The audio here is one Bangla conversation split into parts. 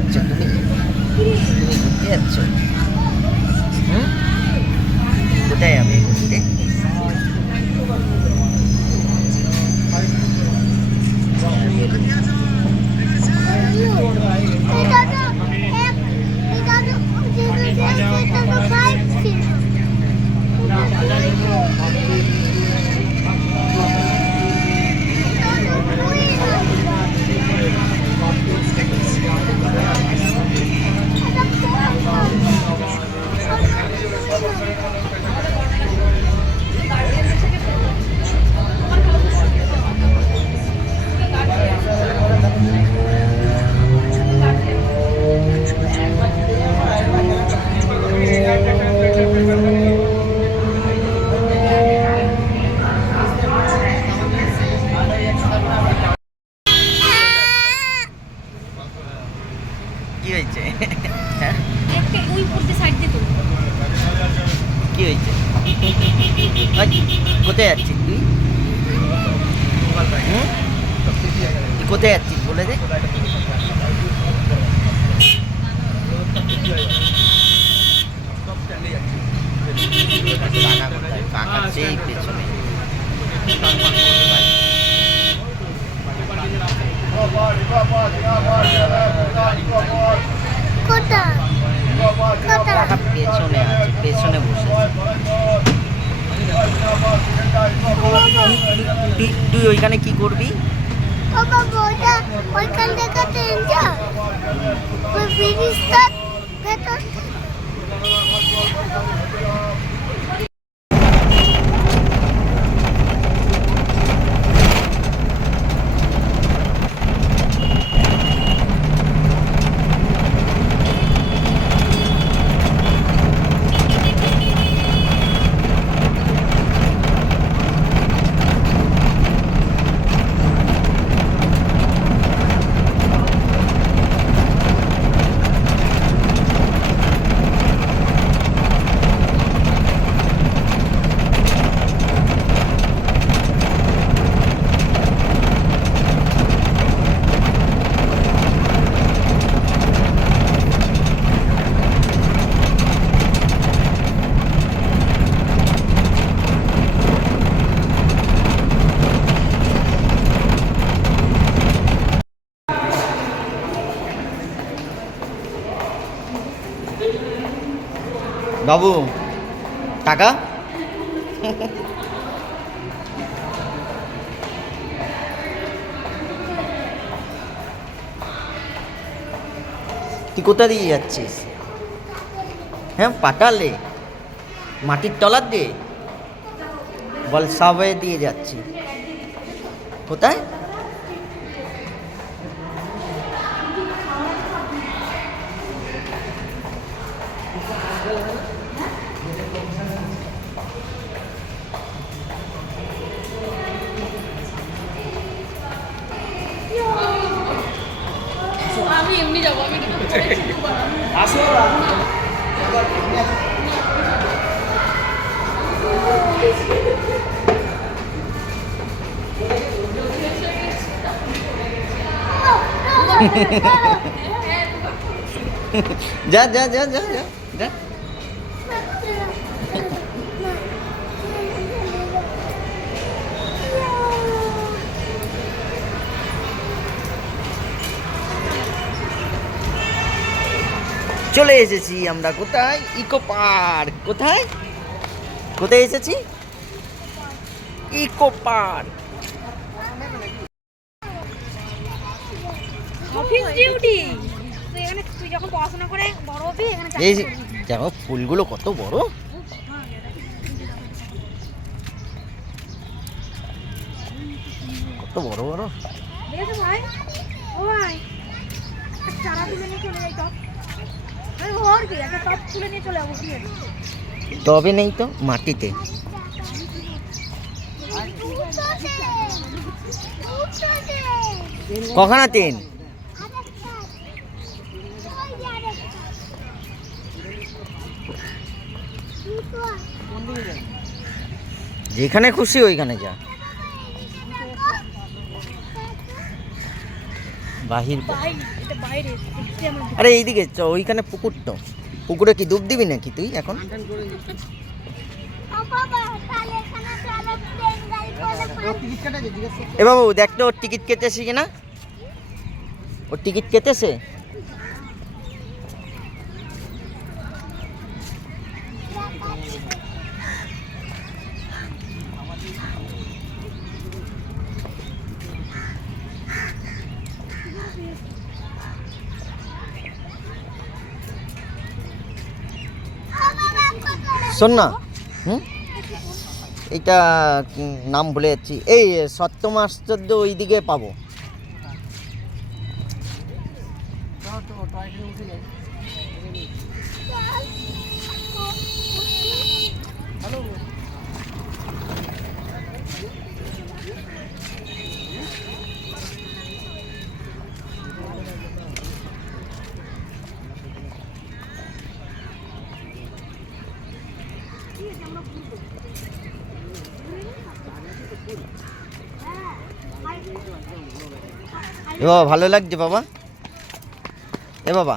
যাচ্ছ তুমি? তুমি ঘুরতে যাচ্ছ? কোথায় যাবে ঘুরতে? কি হয়েছে? কি হয়েছে? কোথায় যাচ্ছিস তুই? তুই কোথায় যাচ্ছিস বলে দে। কাকা সেই পেছনে। পেছনে আছে, পেছনে বসে তুই ওইখানে কি করবি? বাবু টাকা? তুই কোথা দিয়ে যাচ্ছিস? হ্যাঁ পাটালে মাটির তলার দিয়ে বল সাবওয়ে দিয়ে যাচ্ছি। কোথায়? আমি এমনি যাবো, আমি আসো যা যা যা যা যা যা। চলে এসেছি আমরা কোথায়? Eco park. কোথায় কোথায় এসেছি? Eco park. Office duty. তুই এখানে তুই যখন পড়াশোনা করে বড় হবি এখানে এই দেখো ফুলগুলো কত বড়। কত বড় বড়। দেখো ভাই, ও ভাই চারা তুলে নিয়ে চলে যাই টপ। আরে ওর কি একটা টপ তুলে নিয়ে চলে যাবো কি? তবে নেই তো মাটিতে। কখানা তিন? যেখানে খুশি ওইখানে যা। বাহির বাইরে, এটা বাইরে। দেখতে আমার আরে এইদিকে চ, ওইখানে পুকুর তো। পুকুরে কি ডুব দিবি নাকি তুই এখন? এ বাবু দেখ তো ওর টিকিট কেটেছে কিনা, ওর টিকিট কেটেছে? শোন না, হুম, এইটা কি নাম ভুলে যাচ্ছি, এই সপ্তম আশ্চর্য ওইদিকে পাবো। এ বাবা ভালো লাগছে বাবা? এ বাবা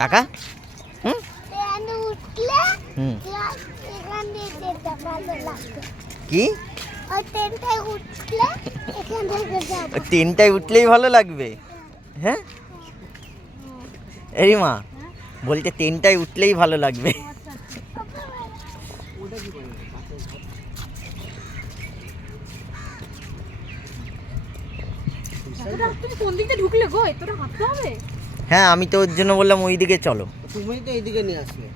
টাকা, হুম হুম কি তিনটায় উঠলেই ভালো লাগবে? হ্যাঁ এরি মা বলছে তিনটায় উঠলেই ভালো লাগবে। তুমি কোন দিক দিয়ে ঢুকলে গো? এতটা হাঁটতে হবে? হ্যাঁ আমি তো ওর জন্য বললাম ওইদিকে চলো। তুমি তো এইদিকে নিয়ে আসলে,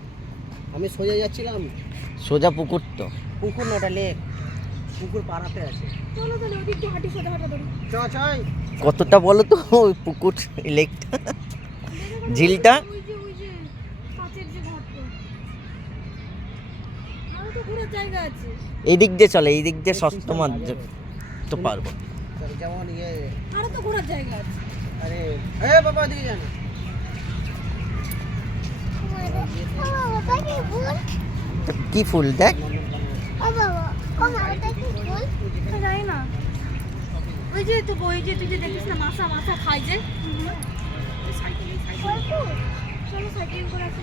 আমি সোজা যাচ্ছিলাম। সোজা পুকুর তো। পুকুর নটা লেক, পুকুর পাড়াতে আছে। চলো তাহলে ওদিক দিয়ে হাঁটি, সোজা হাঁটা ধরি। চাই কতটা বলো তো ওই পুকুর লেকটা, ঝিলটা? ওই যে কাচের যে ঘরটা, আরো তো ঘোরার জায়গা আছে। এই দিক দিয়ে চলে, এই দিক দিয়ে সপ্তম তো পারবো। যেমন ইয়ে, আরো তো ঘোরার জায়গা আছে। আরে এ বাবা দিকে যান। কি ফুল দেখ? জানি না, ওই যে তো ওই যে তুই যে দেখিস না মাছা মাছা খাই যে, চলো সাইকেলিং করে আসি।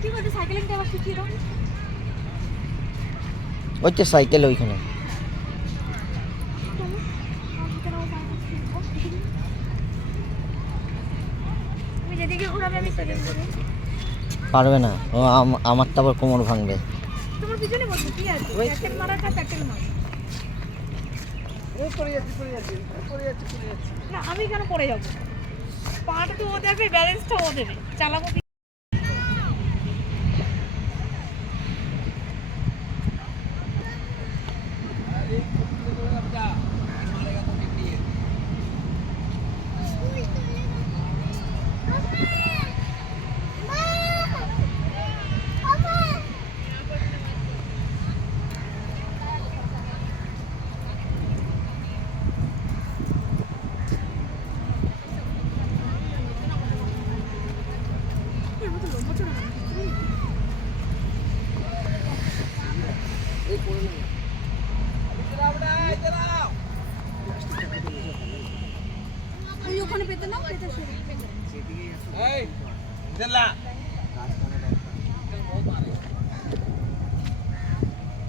কি করতে সাইকেলিংটা আবার শিখিয়ে দাও। ওই তো সাইকেল ওইখানে। তুমি যেদিকে ঘোরাবে আমি সেদিকে ঘুরবো। পারবে না ও, আমার তো আবার কোমর ভাঙবে। তোমার পিছনে বসে কি আছে? প্যাটেল মারা কা প্যাটেল মারা। পড়ে যাচ্ছি। না আমি কেন পড়ে যাবো? পাটা তো ও দেবে, ব্যালেন্সটা ও দেবে, চালাবো কি? ওই ওখানে পেতে নাও, পেতে শুরু।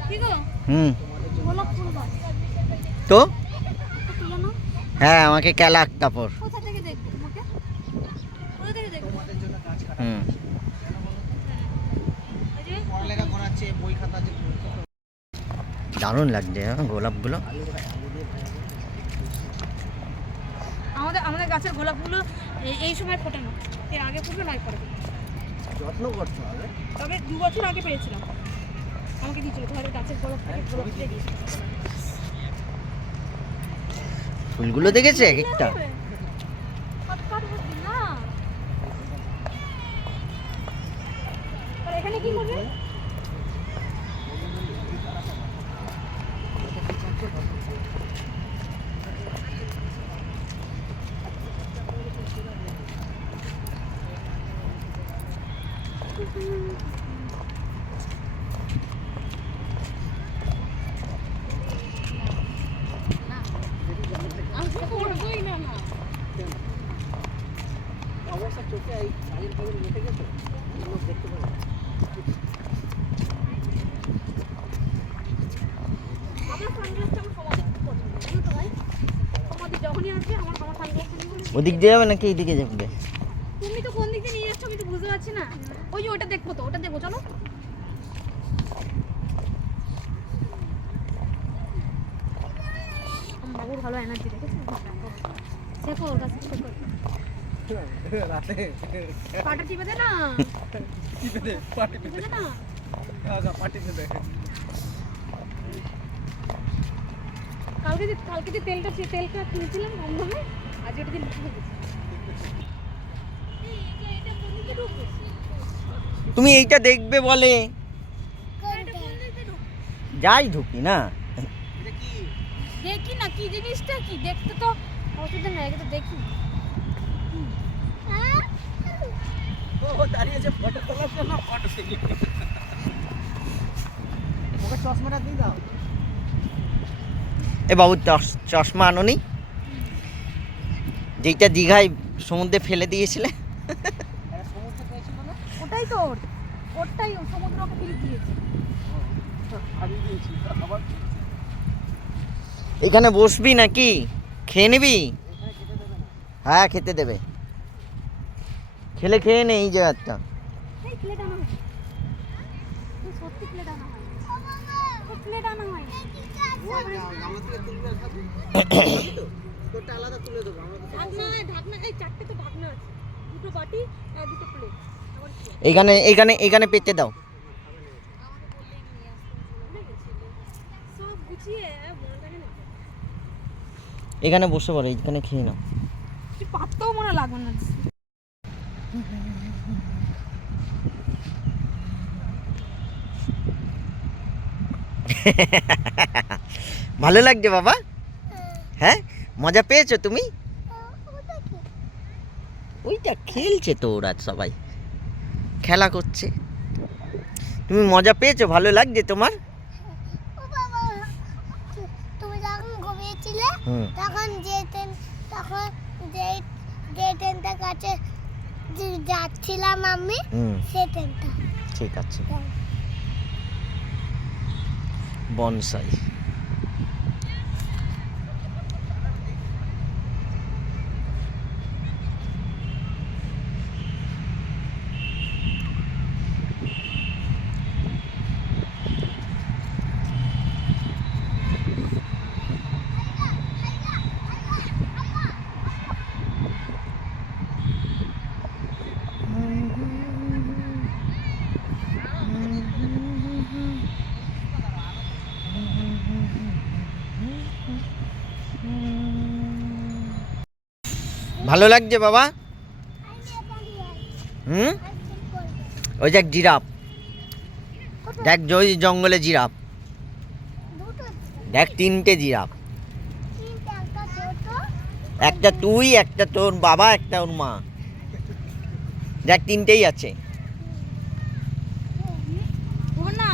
কি গো? হুম গোলাপ ফুল গাছ তো তুলো না। হ্যাঁ আমাকে কেলা কাপড়। কোথা থেকে দেখবো তোমাকে? কোথা থেকে দেখবো? হুম এই যে পড়ালেখা করাচ্ছে, বই খাতা আছে। দারুণ লাগছে হ্যাঁ, গোলাপগুলো। আমাদের গাছের গোলাপগুলো এই সময় ফোটে না, এর আগে ফুটবে নয় পরে। যত্ন করতে হবে। তবে 2 বছর আগে পেয়েছিলাম, আমাকে দিয়েছিল ঘরের গাছের গোলাপ থেকে গোলাপ দিয়ে দিয়েছিল। ফুলগুলো দেখেছে এক একটা? না আর এখানে কি করবে? আমি করবোই না। যখনই আসবে আমার আমার সামনে বসে ওদিক দিয়ে যাবে নাকি এইদিকে যাবে? তুমি তো কোন দিক দিয়ে নিয়ে যাচ্ছ আমি তো বুঝতে পারছি না। ওই যে ওটা দেখবো তো, ওটা দেখবো, চলো। আমার বাবুর ভালো এনার্জি দেখেছো? দেখো ওর কাছে শেখো। রাতে পাটা টিপে দে না, টিপে দে, পাটি টিপে দে না। আগা পাটি দে। কালকে যে তেলটা কিনেছিলাম কম দামে, আজ ওটা দিয়ে লিখে দিয়েছি। এটা কোন দিকে ঢুকবে? তুমি এইটা দেখবে বলে এটা কোন দিকে ঢুকবে? যাই ঢুকি না। এটা কি? দেখি না কি জিনিসটা, কি দেখতে তো অসুবিধা নেই, আগে তো দেখি। ও দাঁড়িয়ে আছে ফটো তোলার জন্য, ফটো থেকে ওকে চশমাটা দিয়ে দাও। এ বাবু চশমা আনোনি? যেইটা দীঘায় সমুদ্রে ফেলে দিয়েছিলে। এটা সমস্যা পেয়েছি মানে ওটাই তো ওটাই সমুদ্রকে ফিরে দিয়েছে। আমি দিয়েছি আবার এখানে বসবি নাকি? খেয়ে নিবি? এখানে খেতে দেবে না। হ্যাঁ খেতে দেবে। খেয়ে নে এই জায়গাটা। এই প্লেট আনা হয়, এই সত্যি প্লেট আনা হয়, এই প্লেট আনা হয়। আমরা থেকে তুলবে খাবি তো তোরটা আলাদা তুলে দেবো আমরা তো ঢাকনা, এই চারটে তো ঢাকনা আছে, দুটো বাটি আর দুটো প্লেট। আবার কি? এখানে পেতে দাও। সব গুছিয়ে মনে থাকে না, এখানে বসে পড়ো, এখানে খেয়ে নাও। তুই পাততেও মনে লাগবে না। ভালো লাগছে বাবা? হ্যাঁ মজা পেয়েছো তুমি? ওইটা খেলছে তো ওরা সবাই, খেলা করছে। তুমি মজা পেয়েছো? ভালো লাগছে তোমার? তুমি যখন ঘুমিয়েছিলে হুম। তখন যে ট্রেনটার কাছে যাচ্ছিলাম আমি, হুম সেই ট্রেনটা। ঠিক আছে। বনসাই। ভালো লাগছে বাবা? হুম। ওই দেখ জিরাফ, দেখ ওই জঙ্গলে জিরাফ, দেখ 3টে জিরাফ, একটা তুই, একটা তোর বাবা, একটা ওর মা, দেখ 3টেই আছে। ও না,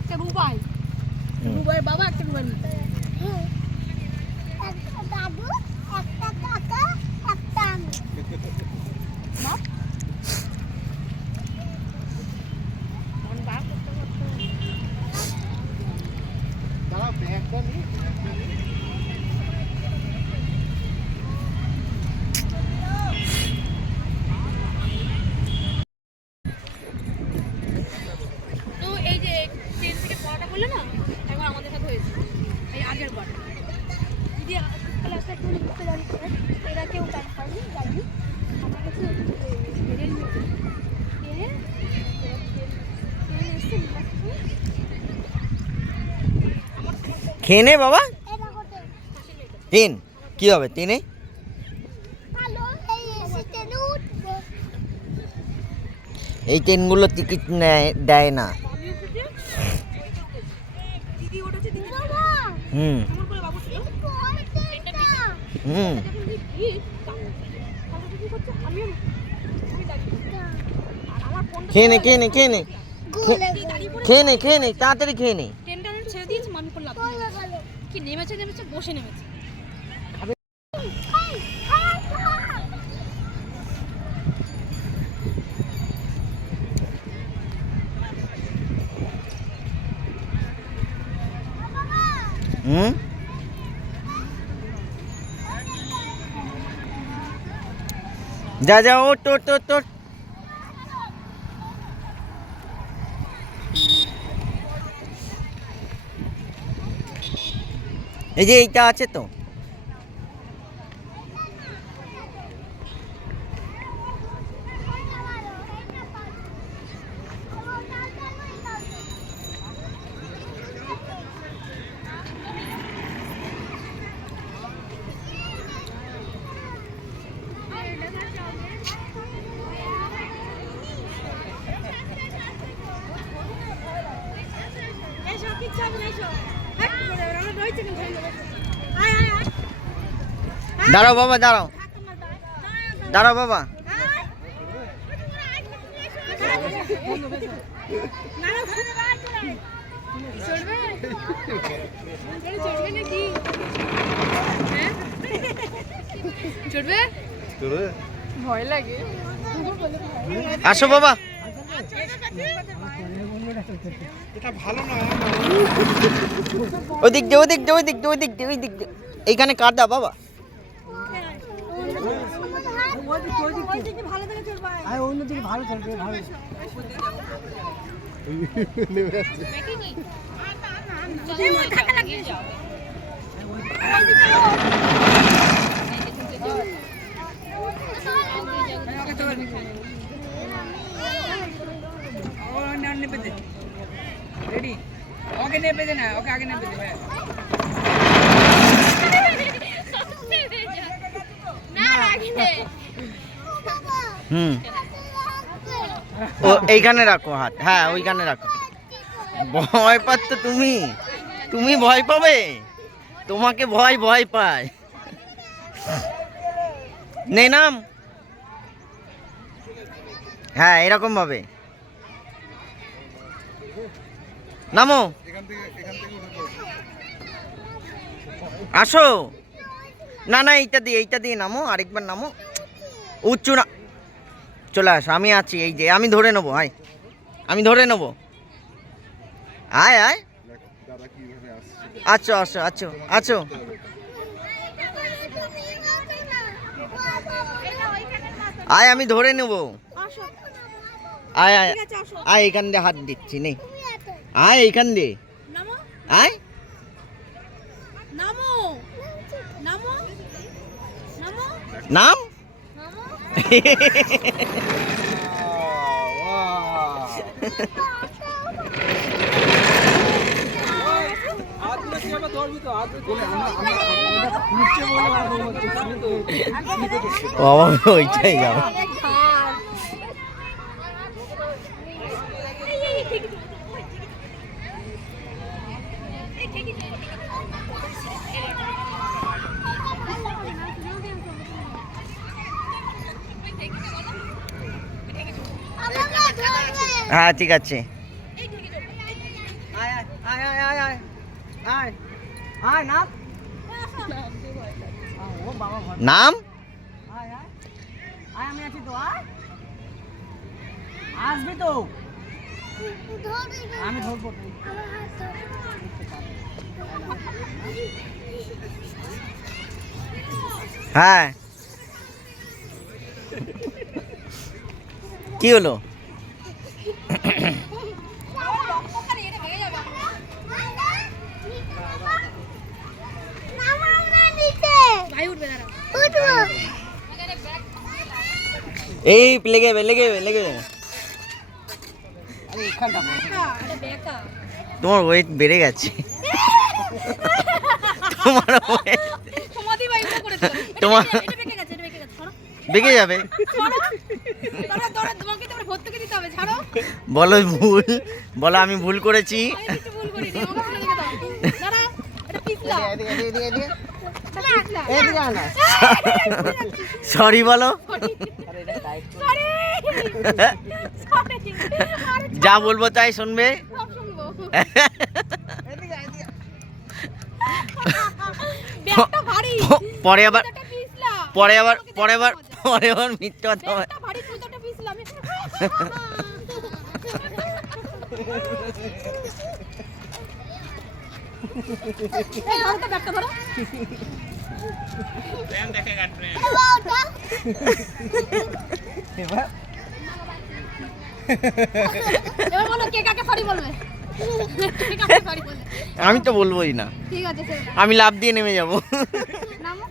একটা রুবাই, রুবাইয়ের বাবা, একটা রুবাই মা। একটা দাদু, একটা কাকা, একটা আমি। দাঁড়াও ব্যাগটা নিয়ে তো এই যে ট্রেন থেকে পড়াটা বললে না, একবার আমাদের সাথে হয়েছে এই আগের বার। দিদি ক্লাসটা একটু ঘুরতে যাচ্ছে, এরা কেউ যায়নি, আমরা গেছি রেল ট্রেনে এসছে খেয়ে নে বাবা। এটা কোথায়? 3 কি হবে 3-এ? হ্যালো, এই এসি ট্রেনে উঠবো। এই ট্রেনগুলো টিকিট দেয় না। দিদি ওঠেছে, দিদি বাবা, হুম আমার করে বাবু ছিল কোন ট্রেনটা? হুম। যখন ভিড় তাহলে কি করছে, আমি দাঁড়িয়ে আর আমার ফোনটা খেয়ে নে খেয়ে নে খেয়ে নে গোলে খেয়ে নে তাড়াতাড়ি খেয়ে নে। ট্রেনটা আমি ছেড়ে দিয়েছি, মামি করলাম গোলে গেল। কি নেমেছে বসে নেমেছে। হুম। যা যা ওট ওট ওট ওট। এই যে এইটা আছে তো। দাঁড়াও বাবা, দাঁড়াও দাঁড়াও বাবা। ভয় লাগে। আসো বাবা। ওদিক দিয়ে ওদিক দিয়ে ওদিক দিয়ে ওদিক দিয়ে ওদিক দিয়ে। এইখানে কাটা বাবা। অন্যদিকে ভালো চলবে, ভালো। রেডি? ওকে নেপে দে না, ওকে আগে নেপে দে ভাই। হুম, ও এইখানে রাখো হাত। হ্যাঁ ওইখানে রাখো। ভয় পাচ্ছ তুমি? তুমি ভয় পাবে? তোমাকে ভয় ভয় পায়। নে নাম। হ্যাঁ এরকম ভাবে নামো। আসো। না না এইটা দিয়ে নামো, আরেকবার নামো। উচ্চু না, চলে আসো, আমি আছি। এই যে আমি ধরে নেবো, আয় আমি ধরে নেবো। আয় আয়, আছো আছো আছো আছো। আয় আমি ধরে নেবো। আয় আয় আয়, এখান দিয়ে হাত দিচ্ছি নেই। আয় এইখান দিয়ে আয়। নাম। ওইটাই যাবে। হ্যাঁ ঠিক আছে। নাম। আমি আছি তো, আসবি তো? আমি ধরবো। হ্যাঁ কি হলো? এই লেগে যাবে লেগে যাবে লেগে যাবে। তোমার ওয়েট বেড়ে গেছে। তোমার তোমার বেঁকে যাবে। বলো ভুল, বলো আমি ভুল করেছি। সরি বলো। যা বলবো তাই শুনবে। পরে আবার মিথ্যে কথা হয়। এবার এবার বলো কে কাকে সরি বলবে? কে কাকে সরি বলবে? আমি তো বলবোই না, ঠিক আছে ছেড়ে দাও। আমি লাফ দিয়ে নেমে যাব। নামো।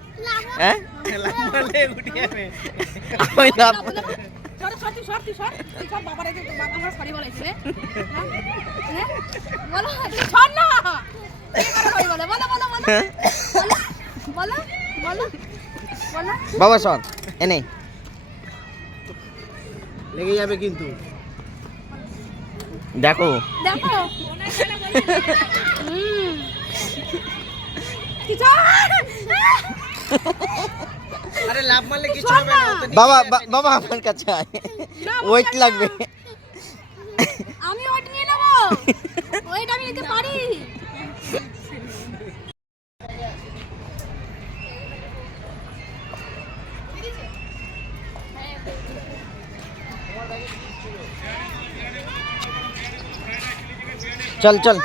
হ্যাঁ লাফালে উঠে যাবে। আমি লাফ সর সর তুই সর তুই সর তুই সর বাবারে যে আমার সরি বলেছিলে বলো তুই সর না কে কাকে সরি বলে বলো বলো বলো হ্যাঁ? বলো বলো বলো বাবা সর এনে লেগে যাবে কিন্তু। দেখো দেখো তুই সর আরে লাফ মারলে কিছু হবে না, ও তো বাবা নিচে যাবে, বাবা আমার কাছে আয়, না, ওয়েট বললাম লাগবে। না। আমি ওয়েট নিয়ে নেবো, ওয়েট আমি নিতে পারি। চল চল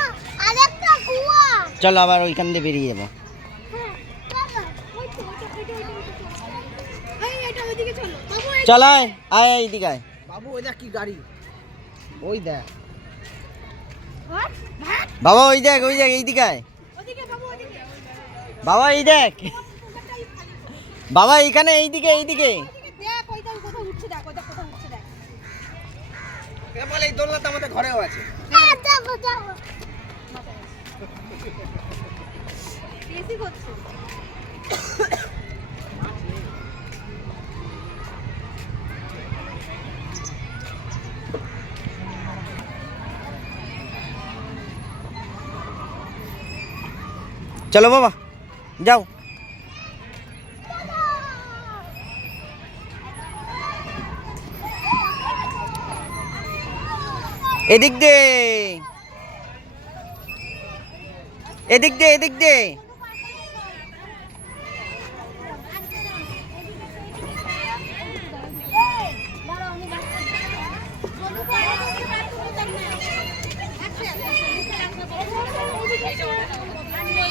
আরেকটা কুয়া। চল আবার ওইখান দিয়ে বেরিয়ে যাবো। এই এটা ওইদিকে চলো বাবু চল আয় আয় এইদিকে আয়। বাবু ওই দেখ কি গাড়ি, ওই দেখ। বাবা ওই দেখ এইদিকে আয়। ওইদিকে বাবু ওইদিকে বাবা এই দেখ, বাবা এইখানে এইদিকে ওইদিকে দেখ ওইটা কোথাও উঠছে দেখ ওইটা কোথাও উঠছে দেখ এ বলে এই দোলনা তো আমাদের ঘরেও আছে। যাবো যাবো। বেশি করছে চলো বাবা যাও। এদিক দে এদিক দে এদিক দে।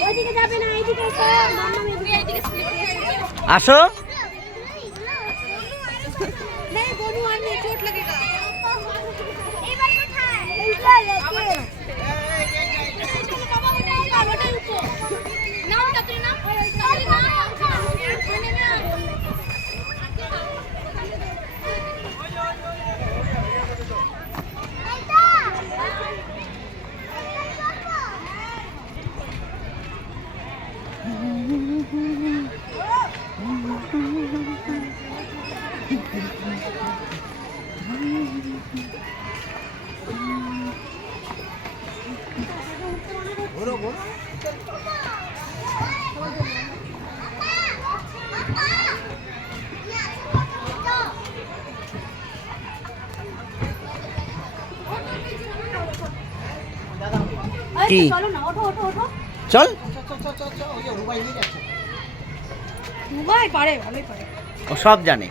ওইদিকে যাবে না এইদিকে এসো মাম্মা এইদিকে স্লিপ আসো नहीं गोनू आने चोट लगेगा এবার কোথায়? এইখানে। बाबा उठाओ उठो नाम कतरी नाम सॉरी नाम खाने में ঘোরো ঘোরো। কি? चलो ना उठो उठो उठो চল। ওই যে রুবাই নিয়ে যাচ্ছে। মোবাইল পারে ভালোই পারে ও সব জানে।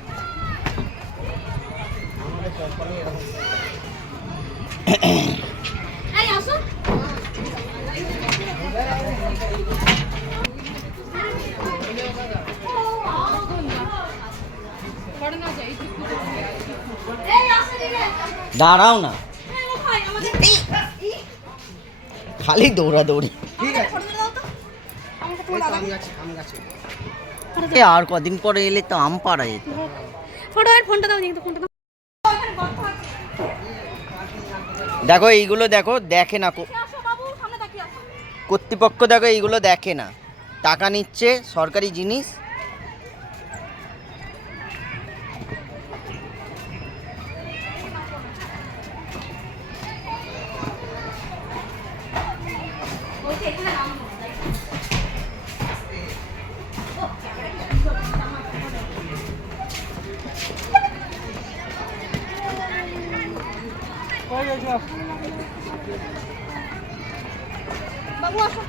এই আসো পড়না যাই এই আসো দিকে দাঁড়াও না, এই ও ভাই আমাদের খালি দৌড়াদৌড়ি। ঠিক আছে, ফটো দাও তো আমাকে এই ফটো তো দাও আম গাছে। এ আর কদিন পরে এলে তো আম পাড়া যেত। ফটো আর ফোনটা দাও দেখি তো ফোনটা দাও দেখো এইগুলো দেখো, দেখে না আসো বাবু সামনে তাকিয়ে আসো কর্তৃপক্ষ, দেখো এইগুলো দেখে না, টাকা নিচ্ছে সরকারি জিনিস। বলছি এখানে নাম বাবু আসো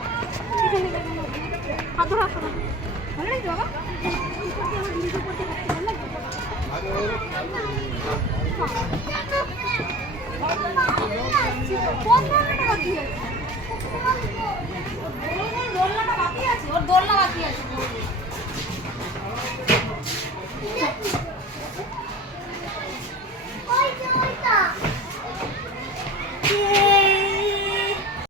হাত ধরো আসো ভালো লাগছে বাবা কোন দোলনাটা বাকি আছে দোলনাটা বাকি আছে ওর দোলনা বাকি আছে